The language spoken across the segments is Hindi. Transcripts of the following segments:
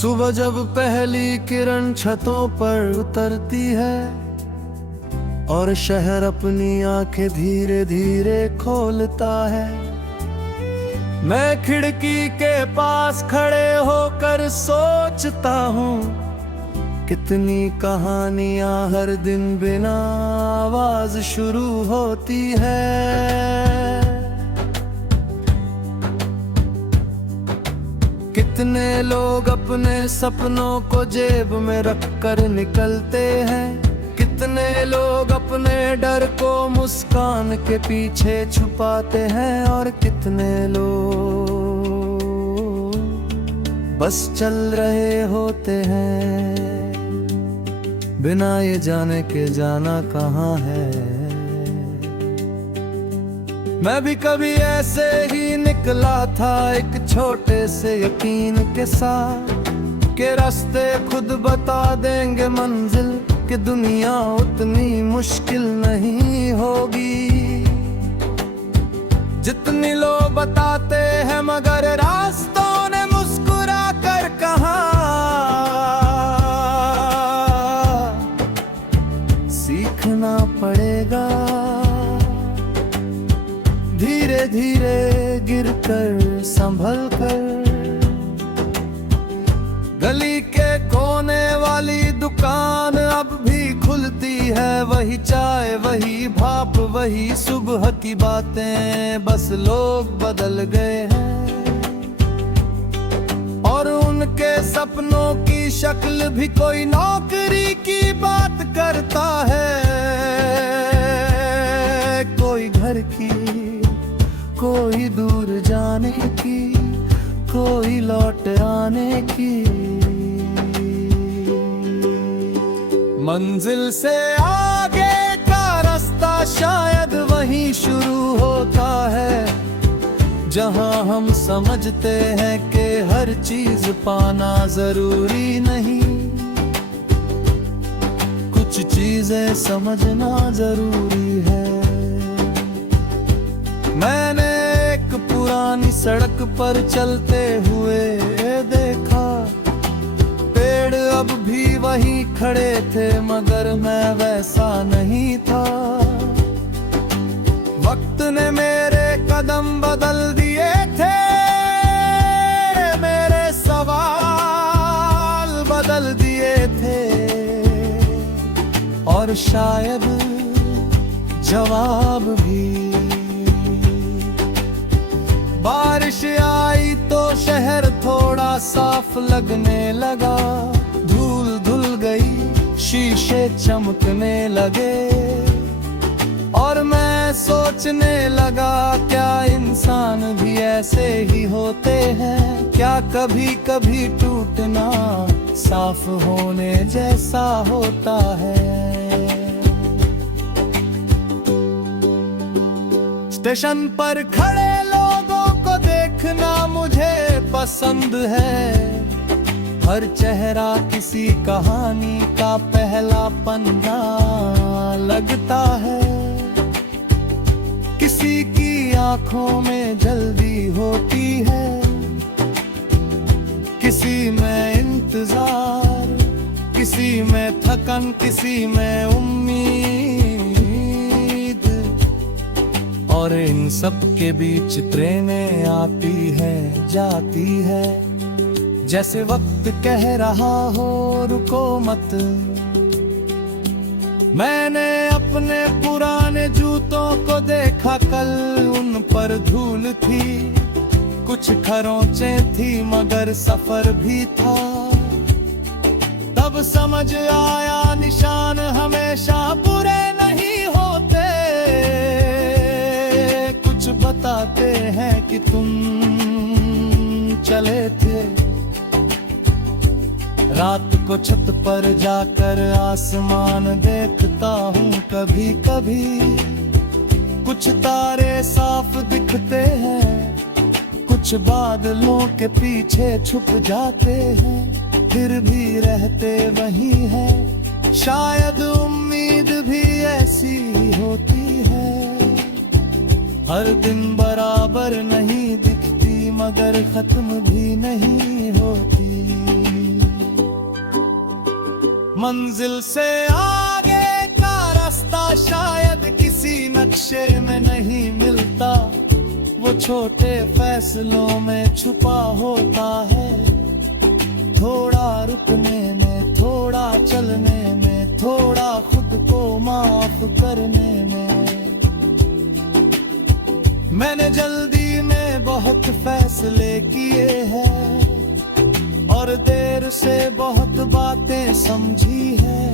सुबह जब पहली किरण छतों पर उतरती है और शहर अपनी आंखें धीरे धीरे खोलता है, मैं खिड़की के पास खड़े होकर सोचता हूँ कितनी कहानियां हर दिन बिना आवाज शुरू होती है। कितने लोग अपने सपनों को जेब में रखकर निकलते हैं, कितने लोग अपने डर को मुस्कान के पीछे छुपाते हैं, और कितने लोग बस चल रहे होते हैं बिना ये जाने के जाना कहाँ है। मैं भी कभी ऐसे ही निकला था एक छोटे से यकीन के साथ के रास्ते खुद बता देंगे मंजिल, कि दुनिया उतनी मुश्किल नहीं होगी जितनी लोग बताते हैं, मगर रास्तों ने मुस्कुरा कर कहा सीखना पड़ेगा धीरे धीरे गिरकर संभल कर। गली के कोने वाली दुकान अब भी खुलती है, वही चाय वही भाप वही सुबह की बातें, बस लोग बदल गए हैं और उनके सपनों की शक्ल भी कोई नौकरी की बात करता है, कोई घर की, कोई दूर जाने की, कोई लौट आने की। मंजिल से आगे का रास्ता शायद वहीं शुरू होता है जहां हम समझते हैं कि हर चीज पाना जरूरी नहीं, कुछ चीजें समझना जरूरी है। मैंने एक पुरानी सड़क पर चलते हुए देखा, पेड़ अब भी वहीं खड़े थे मगर मैं वैसा नहीं था। वक्त ने मेरे कदम बदल दिए थे, मेरे सवाल बदल दिए थे, और शायद जवाब भी। बारिश आई तो शहर थोड़ा साफ लगने लगा, धूल धुल गई शीशे चमकने लगे, और मैं सोचने लगा क्या इंसान भी ऐसे ही होते हैं, क्या कभी कभी टूटना साफ होने जैसा होता है। स्टेशन पर खड़े देखना मुझे पसंद है, हर चेहरा किसी कहानी का पहला पन्ना लगता है। किसी की आंखों में जल्दी होती है, किसी में इंतजार, किसी में थकन, किसी में उम्मीद, और इन सब के बीच ट्रेनें आती है जाती है, जैसे वक्त कह रहा हो रुको मत। मैंने अपने पुराने जूतों को देखा कल, उन पर धूल थी, कुछ खरोंचें थी मगर सफर भी था। तब समझ आया निशान हमेशा बुरे नहीं होते, बताते हैं कि तुम चले थे। रात को छत पर जाकर आसमान देखता हूँ कभी कभी, कुछ तारे साफ दिखते हैं, कुछ बादलों के पीछे छुप जाते हैं, फिर भी रहते वही हैं। शायद उम्मीद भी ऐसी होती है, हर दिन बराबर नहीं दिखती मगर खत्म भी नहीं होती। मंजिल से आगे का रास्ता शायद किसी नक्शे में नहीं मिलता, वो छोटे फैसलों में छुपा होता है। थोड़ा रुकने में, थोड़ा चलने में, थोड़ा खुद को माफ करने में। मैंने जल्दी में बहुत फैसले किए हैं और देर से बहुत बातें समझी है।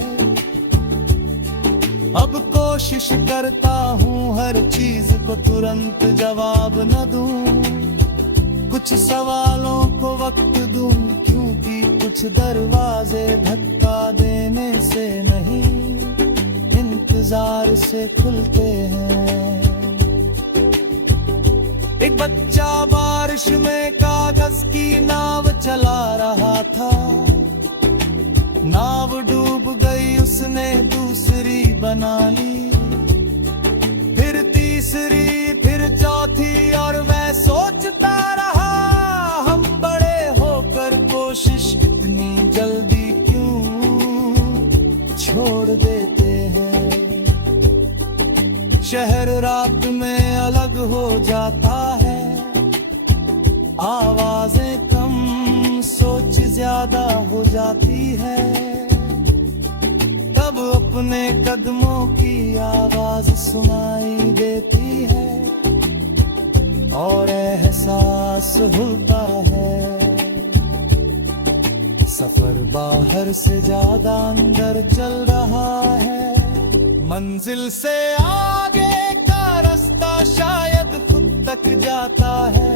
अब कोशिश करता हूँ हर चीज को तुरंत जवाब न दूं, कुछ सवालों को वक्त दूं, क्योंकि कुछ दरवाजे धक्का देने से नहीं, इंतजार से खुलते हैं। एक बच्चा बारिश में कागज की नाव चला रहा था, नाव डूब गई, उसने दूसरी बना ली, फिर तीसरी, फिर चौथी, और मैं सोचता रहा हम बड़े होकर कोशिश इतनी जल्दी क्यों छोड़ देते हैं। शहर रात में अलग हो जाता है, आवाजें कम, सोच ज्यादा हो जाती है। तब अपने कदमों की आवाज सुनाई देती है और एहसास होता है, सफर बाहर से ज्यादा अंदर चल रहा है। मंजिल से आगे का रास्ता शायद खुद तक जाता है,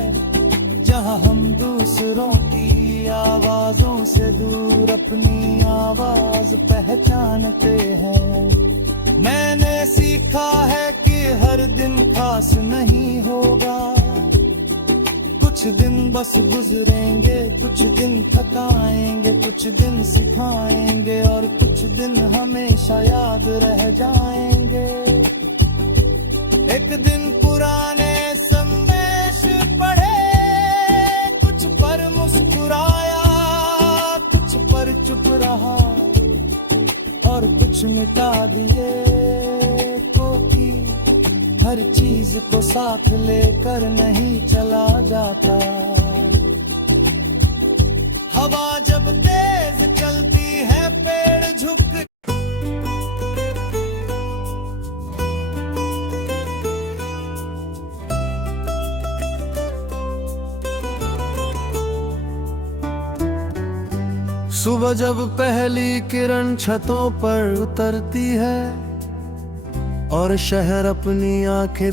जहां हम दूसरों की आवाजों से दूर अपनी आवाज पहचानते हैं। मैंने सीखा है कि हर दिन खास नहीं होगा, कुछ दिन बस गुजरेंगे, कुछ दिन थकाएंगे, कुछ दिन सिखाएंगे, और कुछ दिन हमेशा याद रह जाएंगे। एक दिन पुराने संदेश पढ़े, कुछ पर मुस्कुराया, कुछ पर चुप रहा, और कुछ मिटा दिए, क्योंकि हर चीज को साथ लेकर नहीं चला जाता। हवा जब तेज चलती है, पेड़ झुक, सुबह जब पहली किरण छतों पर उतरती है और शहर अपनी आंखें